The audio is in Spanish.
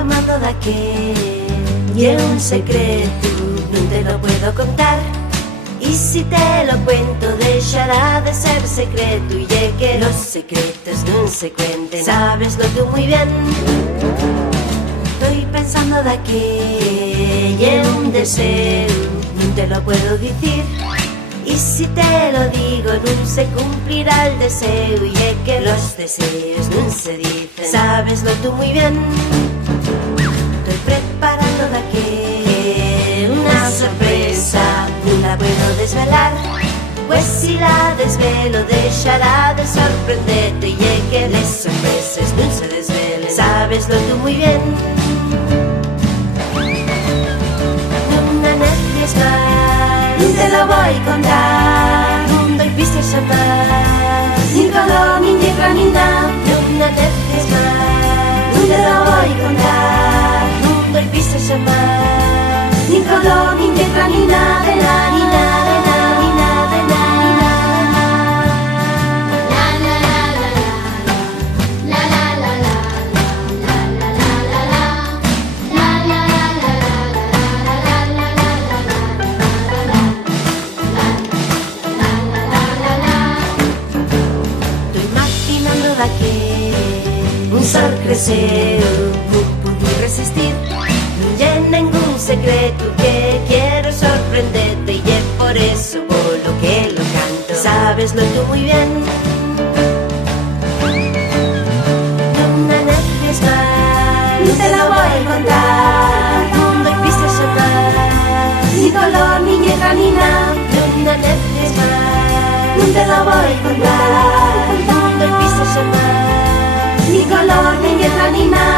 amando daquel y é un secreto, non te lo puedo contar. Y si te lo cuento deixará de ser secreto. Y é que los secretos non se cuenten, sabeslo tú muy bien. Estoy pensando daquel y é un deseo, non te lo puedo dicir. Y si te lo digo non se cumplirá el deseo. Y é que los deseos non se dicen, sabeslo tú muy bien. Estoy preparando daquel una sorpresa, non la puedo desvelar, pues si la desvelo deixará de sorprenderte. Y é que las sorpresas non se desvelen, sabeslo tú muy bien. Non me necies máis, non te lo voy a contar, non doy pistas xa máis, nin color, nin letra, nin nada. Non me necies máis, non te lo voy a contar, non doy pistas xa máis, nin color, nin letra, nin nada, de nada, ni nada, de nada, ni nada, de nada, ni nada. Un sol creceu, non pude resistir. Non hai ningún secreto que quiero sorprenderte. Y é por eso polo que lo canto, sabeslo tú muy bien. Non me necies máis, non te lo voy a contar, non doy pistas xa máis, ni color, ni letra, ni nada. Non me necies máis, non te lo voy a contar, non doy pistas xa máis, ni color, ni letra, ni nada.